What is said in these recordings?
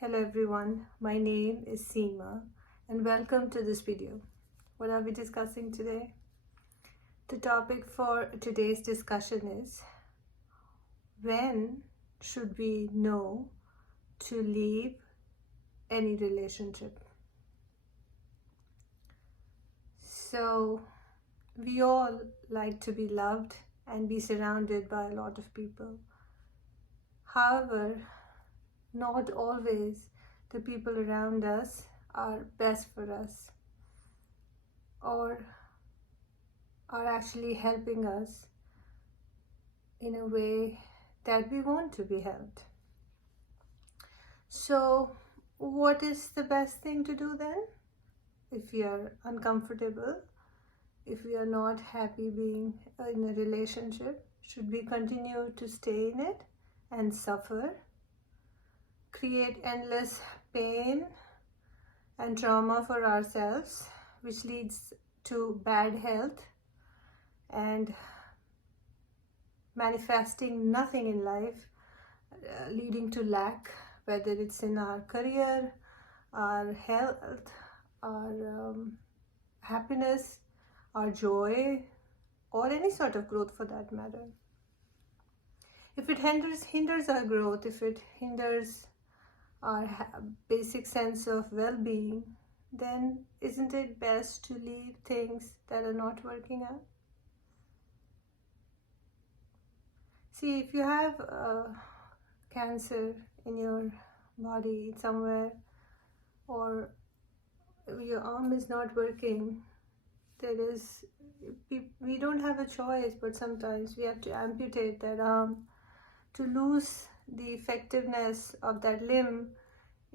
Hello everyone, my name is Seema and welcome to this video. What are we discussing today? The topic for today's discussion is when should we know to leave any relationship? So we all like to be loved and be surrounded by a lot of people. However, not always the people around us are best for us or are actually helping us in a way that we want to be helped. So what is the best thing to do then? If we are uncomfortable, if we are not happy being in a relationship, should we continue to stay in it and suffer, create endless pain and trauma for ourselves, which leads to bad health and manifesting nothing in life, leading to lack, whether it's in our career, our health, our happiness, our joy, or any sort of growth for that matter. If it hinders our growth, if it hinders our basic sense of well-being, then isn't it best to leave things that are not working out? See, if you have cancer in your body somewhere, or your arm is not working, we don't have a choice, but sometimes we have to amputate that arm to lose the effectiveness of that limb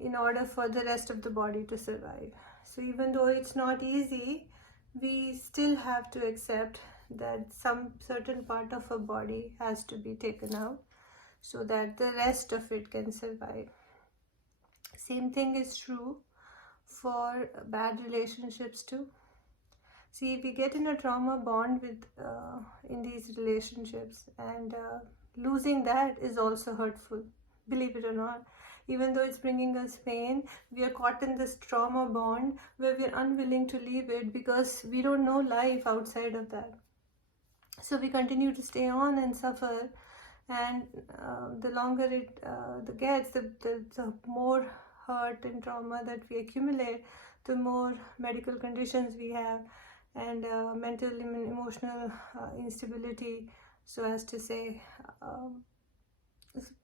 in order for the rest of the body to survive. So even though it's not easy, we still have to accept that some certain part of our body has to be taken out so that the rest of it can survive. Same thing is true for bad relationships too. See, if we get in a trauma bond with in these relationships, and losing that is also hurtful, believe it or not. Even though it's bringing us pain, we are caught in this trauma bond where we're unwilling to leave it because we don't know life outside of that. So we continue to stay on and suffer, and the longer it gets, the more hurt and trauma that we accumulate, the more medical conditions we have, and mental and emotional instability, so as to say.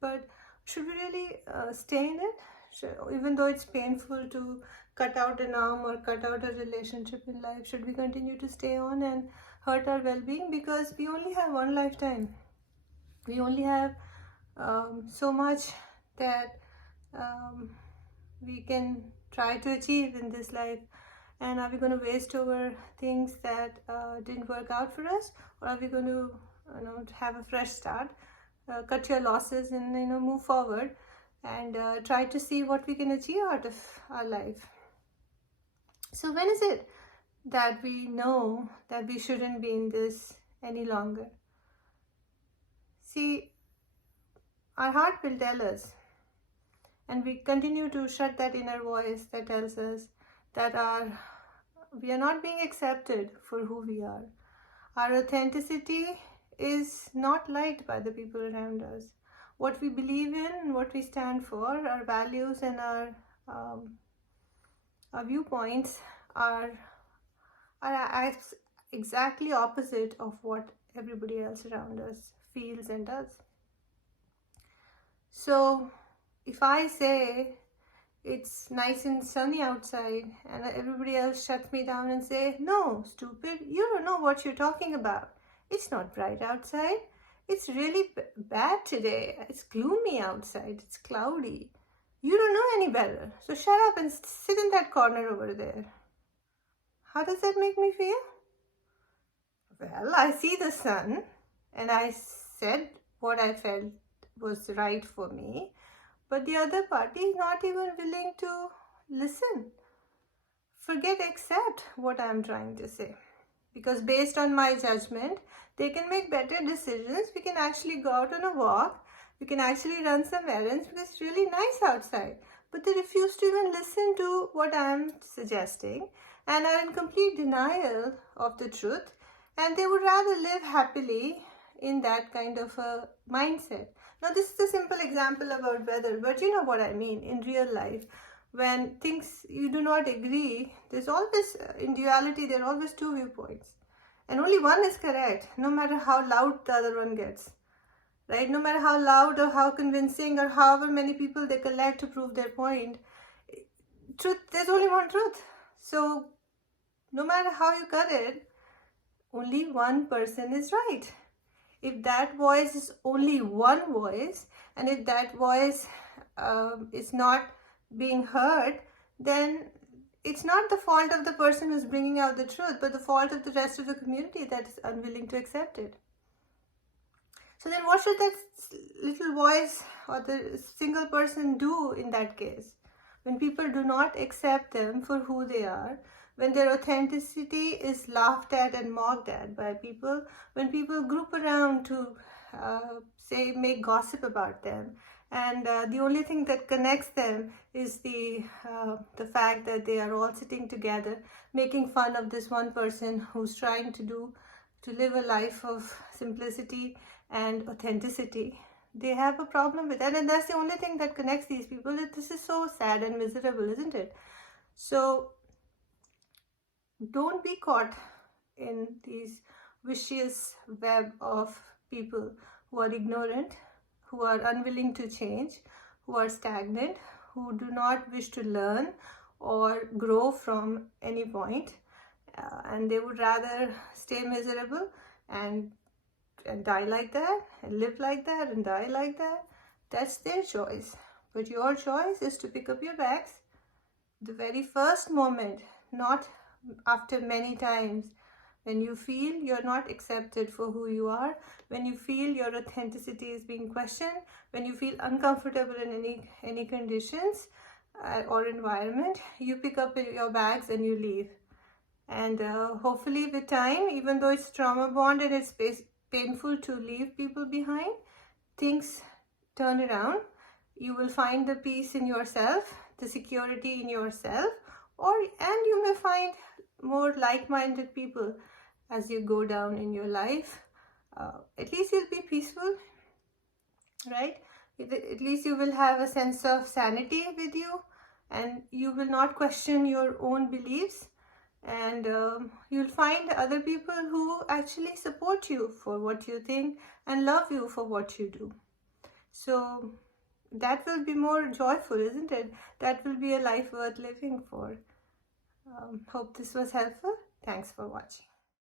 But should we really stay in it? Even though it's painful to cut out an arm or cut out a relationship in life, should we continue to stay on and hurt our well-being? Because we only have one lifetime. We only have so much that we can try to achieve in this life. And are we going to waste over things that didn't work out for us, or are we going to have a fresh start, cut your losses, and move forward and try to see what we can achieve out of our life? So when is it that we know that we shouldn't be in this any longer? See, our heart will tell us, and we continue to shut that inner voice that tells us that we are not being accepted for who we are. Our authenticity is not liked by the people around us. What we believe in, what we stand for, our values and our viewpoints are exactly opposite of what everybody else around us feels and does. So if I say it's nice and sunny outside and everybody else shuts me down and say, "No, stupid, you don't know what you're talking about. It's not bright outside. It's really bad today. It's gloomy outside. It's cloudy. You don't know any better. So shut up and sit in that corner over there." How does that make me feel? Well, I see the sun and I said what I felt was right for me, but the other party is not even willing to listen, accept what I'm trying to say. Because based on my judgment, they can make better decisions. We can actually go out on a walk. We can actually run some errands because it's really nice outside. but they refuse to even listen to what I am suggesting and are in complete denial of the truth, and they would rather live happily in that kind of a mindset. Now, this is a simple example about weather, but you know what I mean in real life. When things you do not agree, there's always, in duality, there are always two viewpoints, and only one is correct, no matter how loud the other one gets. Right? No matter how loud or how convincing or however many people they collect to prove their point, truth, there's only one truth. So no matter how you cut it, only one person is right. If that voice is only one voice, and if that voice is not being heard, then it's not the fault of the person who's bringing out the truth, but the fault of the rest of the community that is unwilling to accept it. So then what should that little voice or the single person do in that case? When people do not accept them for who they are, when their authenticity is laughed at and mocked at by people, when people group around to say, make gossip about them, and the only thing that connects them is the fact that they are all sitting together making fun of this one person who's trying to live a life of simplicity and authenticity. They have a problem with that, and that's the only thing that connects these people. This is so sad and miserable, isn't it? So don't be caught in these vicious web of people who are ignorant, who are unwilling to change, who are stagnant, who do not wish to learn or grow from any point, and they would rather stay miserable and die like that, and live like that, and die like that. That's their choice. But your choice is to pick up your bags the very first moment, not after many times, when you feel you're not accepted for who you are, when you feel your authenticity is being questioned, when you feel uncomfortable in any conditions or environment, you pick up your bags and you leave. And hopefully with time, even though it's trauma bond and it's painful to leave people behind, things turn around. You will find the peace in yourself, the security in yourself, and you may find more like-minded people as you go down in your life. At least you'll be peaceful, right? At least you will have a sense of sanity with you, and you will not question your own beliefs, and you'll find other people who actually support you for what you think and love you for what you do. So that will be more joyful, isn't it? That will be a life worth living for. Hope this was helpful. Thanks for watching.